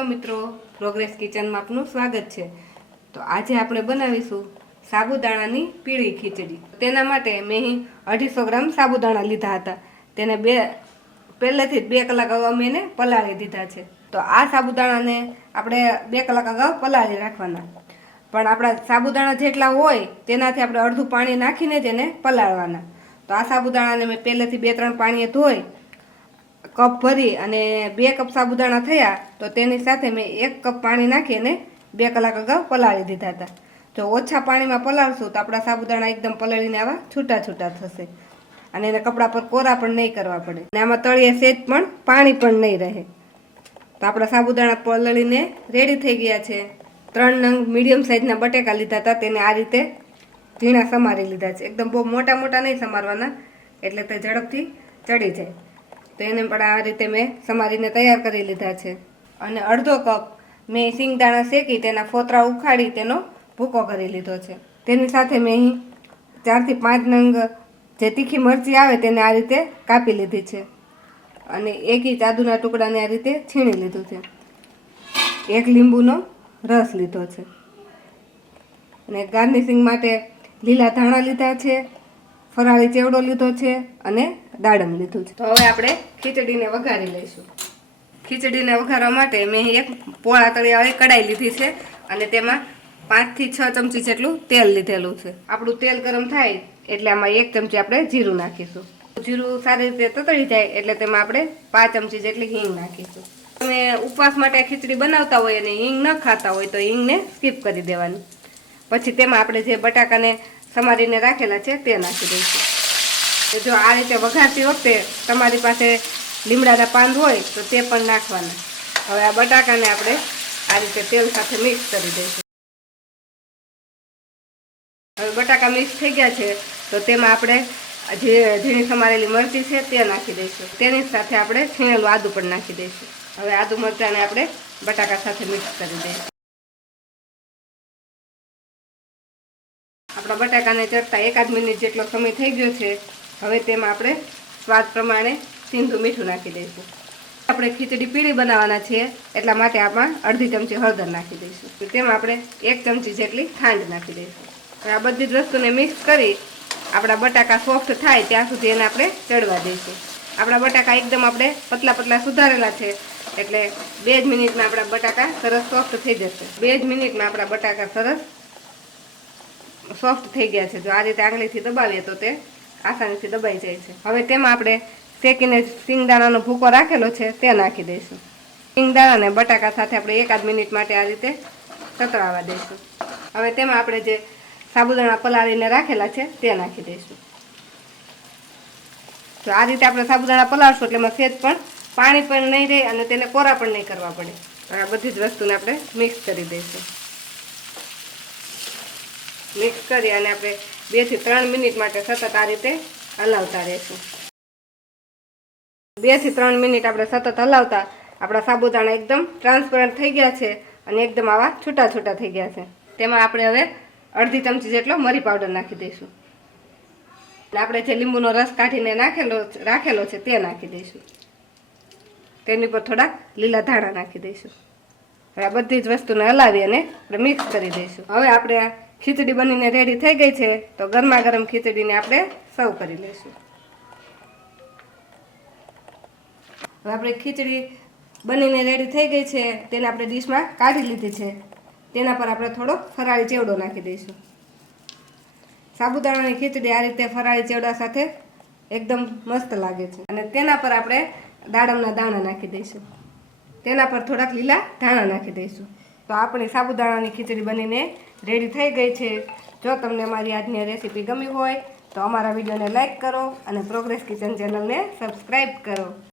Hello મિત્રો, progress કિચનમાં આપનું સ્વાગત છે। તો આજે આપણે બનાવીશું સાબુદાણાની પીળી ખીચડી। તેના માટે મેં અહીં 250 ગ્રામ સાબુદાણા લીધા હતા। તેને પહેલેથી 2 કલાક અગાઉ મેં એને પલાળી દીધા છે। તો આ સાબુદાણાને આપણે 2 કલાક અગાઉ પલાળી રાખવાના, પણ આપણા સાબુદાણા જેટલા હોય તેનાથી આપણે અડધું પાણી નાખીને જ એને પલાળવાના। તો આ સાબુદાણાને મેં પહેલેથી 2-3 પાણીએ ધોઈ કપ ભરી અને 2 કપ સાબુદાણા થયા તો તેની સાથે મેં 1 કપ પાણી નાખી અને 2 કલાક અગાઉ પલાળી દીધા હતા। જો ઓછા પાણીમાં પલાળશું તો આપણા સાબુદાણા એકદમ પલળીને આવા છૂટા છૂટા થશે અને એને કપડા પર કોરા પણ નહીં કરવા પડે અને આમાં તળિયે સેજ પણ પાણી પણ નહીં રહે। તો આપણા સાબુદાણા પલળીને રેડી થઈ ગયા છે। 3 નંગ મીડિયમ સાઇઝના બટેકા લીધા હતા, તેને આ રીતે ઝીણા સમારી લીધા છે। એકદમ બહુ મોટા મોટા નહીં સમારવાના, એટલે તે ઝડપથી ચડી જાય। તો એને પણ આ રીતે મેં સમારીને તૈયાર કરી લીધા છે। અને અડધો કપ મેં સિંગદાણા શેકી તેના ફોતરા ઉખાડી તેનો ભૂકો કરી લીધો છે। તેની સાથે મેં અહીં 4 થી 5 નંગ જે તીખી મરચી આવે તેને આ રીતે કાપી લીધી છે અને 1 ઇંચ આદુના ટુકડાને આ રીતે છીણી લીધું છે। 1 લીંબુનો રસ લીધો છે અને ગાર્નિશિંગ માટે લીલા ધાણા લીધા છે, ફરાળી ચેવડો લીધો છે અને દાડમ લીધું છે। તો હવે આપણે ખીચડીને વઘારી લઈશું। ખીચડીને વઘારવા માટે મેં એક પોળા તળિયાવાળી કડાઈ લીધી છે અને તેમાં 5 થી 6 ચમચી જેટલું તેલ લીધેલું છે। આપણું તેલ ગરમ થાય એટલે આમાં 1 ચમચી આપણે જીરું નાખીશું। જીરું સારી રીતે તતળી જાય એટલે તેમાં આપણે 5 ચમચી જેટલી હિંગ નાખીશું। તમે ઉપવાસ માટે ખીચડી બનાવતા હોય અને હિંગ ન ખાતા હોય તો હિંગને સ્કીપ કરી દેવાની। પછી તેમાં આપણે જે બટાકાને સમારીને રાખેલા છે તે નાખી દઈશું। જો આ રીતે વઘારતી વખતે તમારી પાસે લીમડાના પાન હોય તો તે પણ નાખવાના। હવે આ બટાકાને આપણે આ રીતે તેલ સાથે મિક્સ કરી દઈશું। હવે બટાકા મિક્સ થઈ ગયા છે તો તેમાં આપણે જે ઝીણી સમારેલી મરચી છે તે નાખી દઈશું। તેની સાથે આપણે છીણેલું આદું પણ નાખી દઈશું। હવે આદુ મરચાંને આપણે બટાકા સાથે મિક્સ કરી દઈશું। આપણા બટાકાને ચડતા 1-8 મિનિટ જેટલો સમય થઈ ગયો છે। હવે તેમાં આપણે સ્વાદ પ્રમાણે સીંધું મીઠું નાખી દઈશું। આપણે ખીચડી પીળી બનાવવાના છીએ એટલા માટે આમાં અડધી ચમચી હળદર નાખી દઈશું। તેમાં આપણે 1 ચમચી જેટલી ખાંડ નાખી દઈશું। હવે આ બધી જ વસ્તુને મિક્સ કરી આપણા બટાકા સોફ્ટ થાય ત્યાં સુધી એને આપણે ચડવા દઈશું। આપણા બટાકા એકદમ આપણે પતલા પતલા સુધારેલા છે એટલે 2 જ મિનિટમાં આપણા બટાકા સરસ સોફ્ટ થઈ જશે। 2 જ મિનિટમાં આપણા બટાકા સરસ સોફ્ટ થઈ ગયા છે। જો આ રીતે આંગળીથી દબાવીએ તો તે આસાનીથી દબાઈ જાય છે। હવે તેમાં આપણે શેકીને સિંગદાણાનો ભૂકો રાખેલો છે તે નાખી દઈશું। સિંગદાણા અને બટાકા સાથે આપણે 1-8 મિનિટ માટે આ રીતે તતળાવા દઈશું। હવે તેમાં આપણે જે સાબુદાણા પલાળીને રાખેલા છે તે નાખી દઈશું। તો આ રીતે આપણે સાબુદાણા પલાળશું એટલે એમાં સેજ પણ પાણી પણ નહીં રહે અને તેને કોરા પણ નહીં કરવા પડે। આ બધી જ વસ્તુને આપણે મિક્સ કરી દઈશું। મિક્સ કરી અને આપણે 2 થી 3 મિનિટ માટે સતત આ રીતે હલાવતા રહીશું। 2 થી 3 મિનિટ આપણે સતત હલાવતા આપણા સાબુદાણા એકદમ ટ્રાન્સપરન્ટ થઈ ગયા છે અને એકદમ આવા છૂટા છૂટા થઈ ગયા છે। તેમાં આપણે હવે અડધી ચમચી જેટલો મરી પાવડર નાખી દઈશું અને આપણે જે લીંબુનો રસ કાઢીને રાખેલો છે તે નાખી દઈશું। તેની પર થોડાક લીલા ધાણા નાખી દઈશું। હવે આ બધી જ વસ્તુને હલાવી અને આપણે મિક્સ કરી દઈશું। હવે આપણે આ ખીચડી બનીને રેડી થઈ ગઈ છે તો ગરમા ગરમ ખીચડીને આપણે સર્વ કરી લઈશું। હવે આપણે ખીચડી બનીને રેડી થઈ ગઈ છે તેને આપણે ડીશમાં કાઢી લીધી છે। તેના પર આપણે થોડો ફરાળી ચેવડો નાખી દઈશું। સાબુદાણાની ખીચડી આ રીતે ફરાળી ચેવડા સાથે એકદમ મસ્ત લાગે છે અને તેના પર આપણે દાડમના દાણા નાખી દઈશું। તેના પર થોડાક લીલા ધાણા નાખી દઈશું। તો આપણી સાબુદાણાની ખીચડી બનીને રેડી થઈ ગઈ છે। જો તમને અમારી આજની રેસીપી ગમી હોય તો અમારા વિડીયોને લાઈક કરો અને પ્રોગ્રેસ કિચન ચેનલને સબસ્ક્રાઈબ કરો।